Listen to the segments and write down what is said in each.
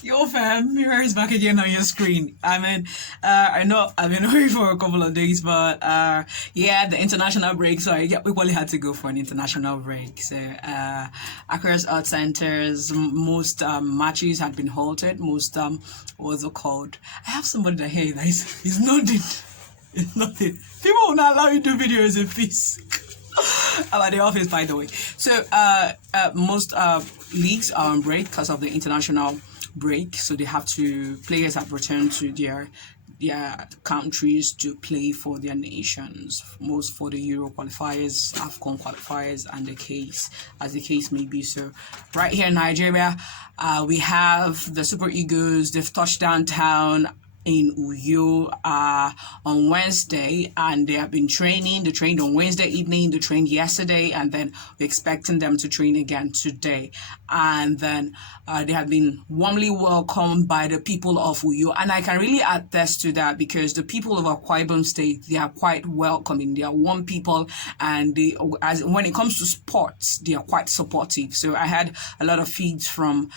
Yo, fam, here is back again on your screen. I know I've been away for a couple of days, but yeah, the international break. So we probably had to go for an international break. So across art centers, most matches had been halted. Most what's it called? I have somebody that here that is nothing. It's nothing. People will not allow you to do videos in peace. About the office, by the way. So most leagues are on break because of the international break, so players have returned to their countries to play for their nations, most for the Euro qualifiers, AFCON qualifiers, and the case may be. So right here in Nigeria, we have the Super Eagles. They've touched downtown in Uyo on Wednesday, and they have been training. They trained on Wednesday evening, they trained yesterday, and then we're expecting them to train again today. And then they have been warmly welcomed by the people of Uyo, and I can really attest to that because the people of Akwa Ibom State, they are quite welcoming. They are warm people, and when it comes to sports, they are quite supportive. So I had a lot of feeds from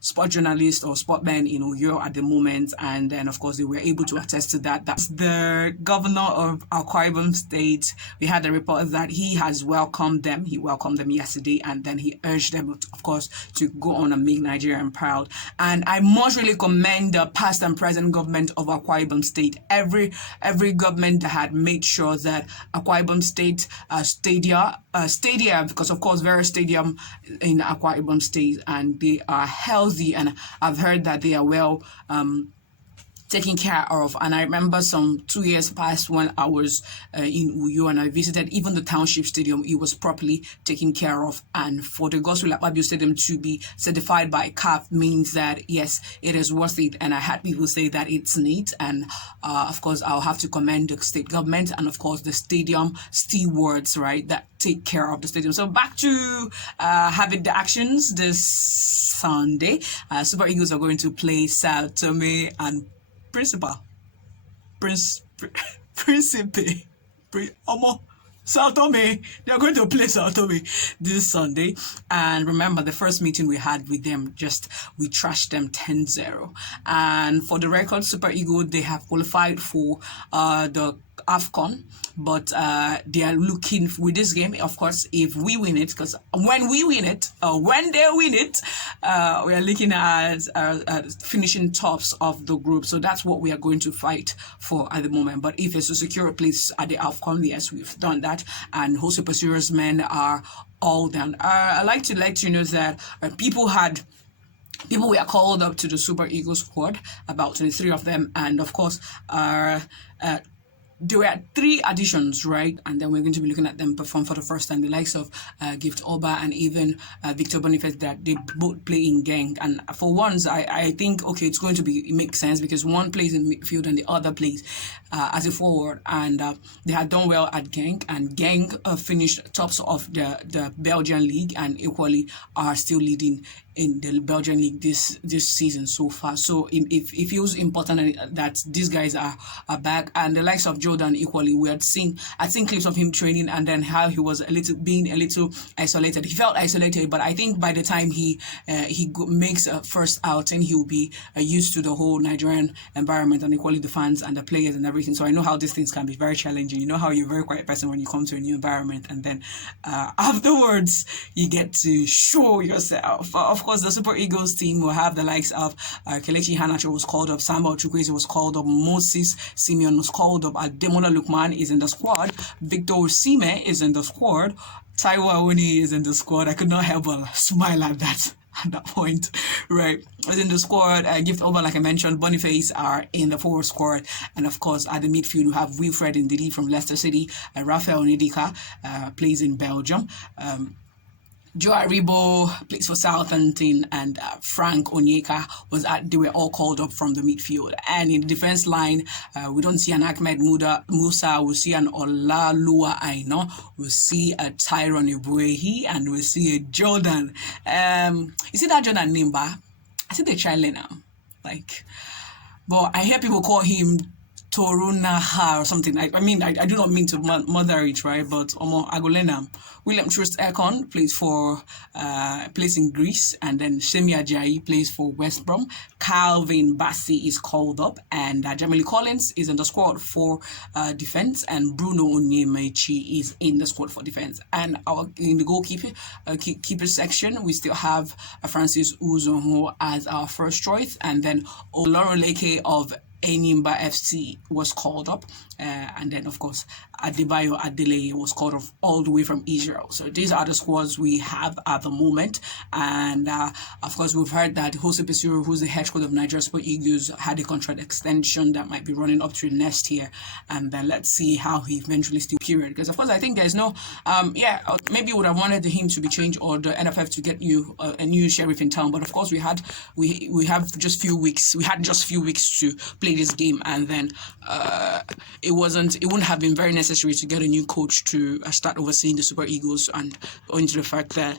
sport journalists or sportmen in Uyo at the moment, and then of course they were able to attest to that. That's the governor of Akwa Ibom State. We had a report that he has welcomed them. He welcomed them yesterday, and then he urged them, of course, to go on and make Nigeria proud. And I must really commend the past and present government of Akwa Ibom State. Every government that had made sure that Akwa Ibom State stadium, because of course there is stadium in Akwa Ibom State, and they are healthy, and I've heard that they are well taken care of. And I remember some 2 years past when I was in Uyo and I visited even the township stadium, it was properly taken care of. And for the Gospel Abio Stadium to be certified by CAF means that yes, it is worth it. And I had people say that it's neat, and of course I'll have to commend the state government and of course the stadium stewards, right, that take care of the stadium. So back to having the actions this Sunday. Super Eagles are going to play Sao Tome and Principe. Sao Tome. They are going to play Sao Tome this Sunday. And remember, the first meeting we had with them, we trashed them 10-0. And for the record, Super Eagles, they have qualified for the AFCON, but they are looking with this game, of course, if we win it, because when we win it, when they win it, we are looking at finishing tops of the group. So that's what we are going to fight for at the moment. But if it's to secure a place at the AFCON, yes, we've done that, and whole Super Serious men are all done. I like to let you know that people were called up to the Super Eagles squad, about 23 of them, and of course there were 3 additions, right? And then we're going to be looking at them perform for the first time. The likes of Gift Oba and even Victor Boniface, that they both play in gang. And for once, I think, okay, it's going to be, it makes sense because one plays in midfield and the other plays as a forward. And they had done well at gang, and gang finished tops of the Belgian league and equally are still leading in the Belgian league this season so far. So it feels important that these guys are back, and the likes of Jordan equally. I'd seen clips of him training, and then how he was being a little isolated. He felt isolated, but I think by the time he makes a first outing, he'll be used to the whole Nigerian environment, and equally the fans and the players and everything. So I know how these things can be very challenging. You know how you're a very quiet person when you come to a new environment, and then afterwards you get to show yourself. Of course, the Super Eagles team will have the likes of Kelechi Iheanacho was called up, Samuel Chukwueze was called up, Moses Simeon was called up, Ademola Lookman is in the squad, Victor Osimhen is in the squad, Taiwo Awoniyi is in the squad. I could not help but smile at that. At that point, right? As in the squad, Gift Over, like I mentioned, Boniface are in the forward squad, and of course at the midfield we have Wilfred Ndidi from Leicester City, Rafael Ndidika plays in Belgium. Joe Aribo plays for Southampton, and Frank Onyeka they were all called up from the midfield. And in the defense line, we don't see an Ahmed Musa, we'll see an Olalua Aino, we'll see a Tyrone Ebuehi, and we'll see a Jordan. You see that Jordan name, I see the child now. But I hear people call him Torunaha or something. I mean, I do not mean to mother it, right? But Agolenam. William Trust Ekon plays in Greece, and then Shemi Ajayi plays for West Brom. Calvin Bassey is called up, and Jamili Collins is in the squad for defense, and Bruno Onyemaechi is in the squad for defense. And in the keeper section, we still have Francis Uzoho as our first choice, and then Olorunleke of Enyimba FC was called up, and then of course Adebayo Adeleye was called up all the way from Israel. So these are the squads we have at the moment, and of course we've heard that Jose Pesiro, who's the head coach of Nigeria Super Eagles, had a contract extension that might be running up to next year, and then let's see how he eventually still period, because of course I think there's no maybe would have wanted him to be changed or the NFF to get you a new sheriff in town, but of course we had just few weeks to play this game, and then it wouldn't have been very necessary to get a new coach to start overseeing the Super Eagles, and owing to the fact that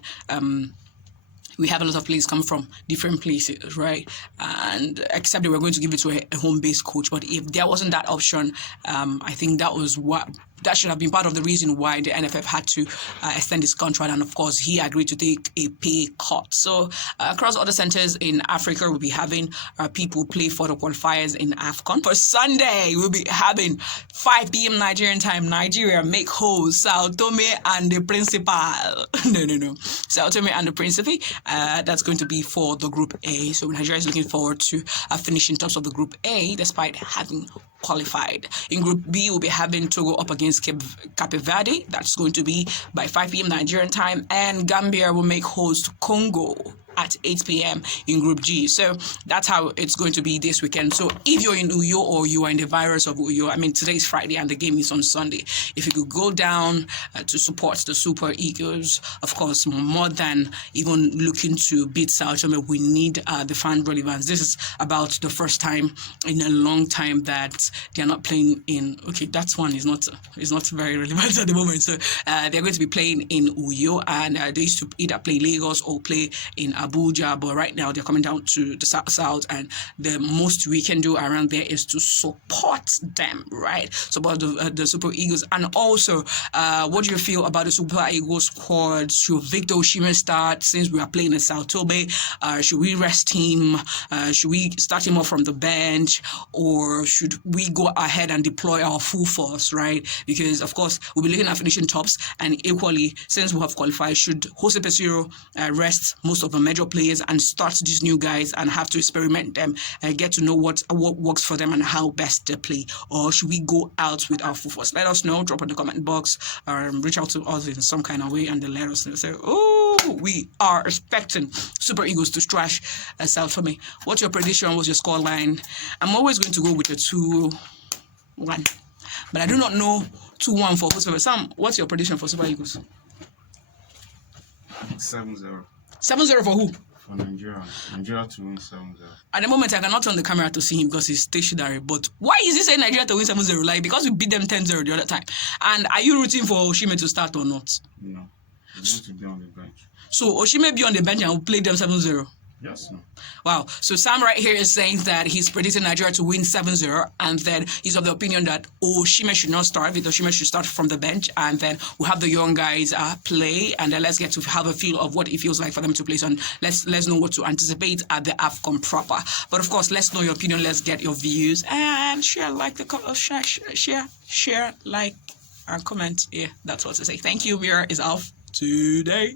we have a lot of players come from different places, right? And except they were going to give it to a home-based coach, but if there wasn't that option, I think that should have been part of the reason why the NFF had to extend his contract, and of course he agreed to take a pay cut. So across other centers in Africa, we'll be having people play for the qualifiers in AFCON. For Sunday, we'll be having 5 p.m. Nigerian time. Nigeria make host Sao Tome and the Principal. No. Sao Tome and the Principe. That's going to be for the Group A. So Nigeria is looking forward to finishing tops of the Group A despite having qualified. In Group B, we'll be having Togo up against Cape Verde. That's going to be by 5 p.m. Nigerian time, and Gambia will make host Congo at 8 p.m. in Group G. So that's how it's going to be this weekend. So if you're in Uyo or you are in the virus of Uyo, today is Friday and the game is on Sunday. If you could go down to support the Super Eagles, of course, more than even looking to beat Sao Tome, we need the fan relevance. This is about the first time in a long time that they're not playing in. Okay, that one is not very relevant at the moment. So they're going to be playing in Uyo, and they used to either play Lagos or play in Abuja, but right now they're coming down to the south, and the most we can do around there is to support them, right? Support the Super Eagles. And also, what do you feel about the Super Eagles squad? Should Victor Osimhen start since we are playing in Sao Tome? Should we rest him? Should we start him off from the bench, or should we go ahead and deploy our full force, right? Because of course we'll be looking at finishing tops, and equally, since we have qualified, should Jose Pesiro rest most of the major players and start these new guys and have to experiment them and get to know what works for them and how best they play? Or should we go out with our full force? Let us know. Drop in the comment box, reach out to us in some kind of way, and then let us know. Say, we are expecting Super Eagles to trash Sao Tome. What's your prediction? What's your score line? I'm always going to go with a 2-1, but I do not know 2-1 for Super. Sam, what's your prediction for Super Eagles? 7-0. 7-0 for who? For Nigeria. Nigeria to win 7-0. At the moment, I cannot turn the camera to see him because he's stationary. But why is he saying Nigeria to win 7-0? Like, because we beat them 10-0 the other time. And are you rooting for Osimhen to start or not? No. He's going to be on the bench. So Osimhen be on the bench and will play them 7-0? Yes, no. Wow. So Sam right here is saying that he's predicting Nigeria to win 7-0, and then he's of the opinion that Osimhen should not start. Osimhen should start from the bench, and then we'll have the young guys play, and then let's get to have a feel of what it feels like for them to play. So let's know what to anticipate at the AFCON proper. But of course, let's know your opinion. Let's get your views, and share, like, share, like, and comment. Yeah, that's what to say. Thank you. Mirror is off today.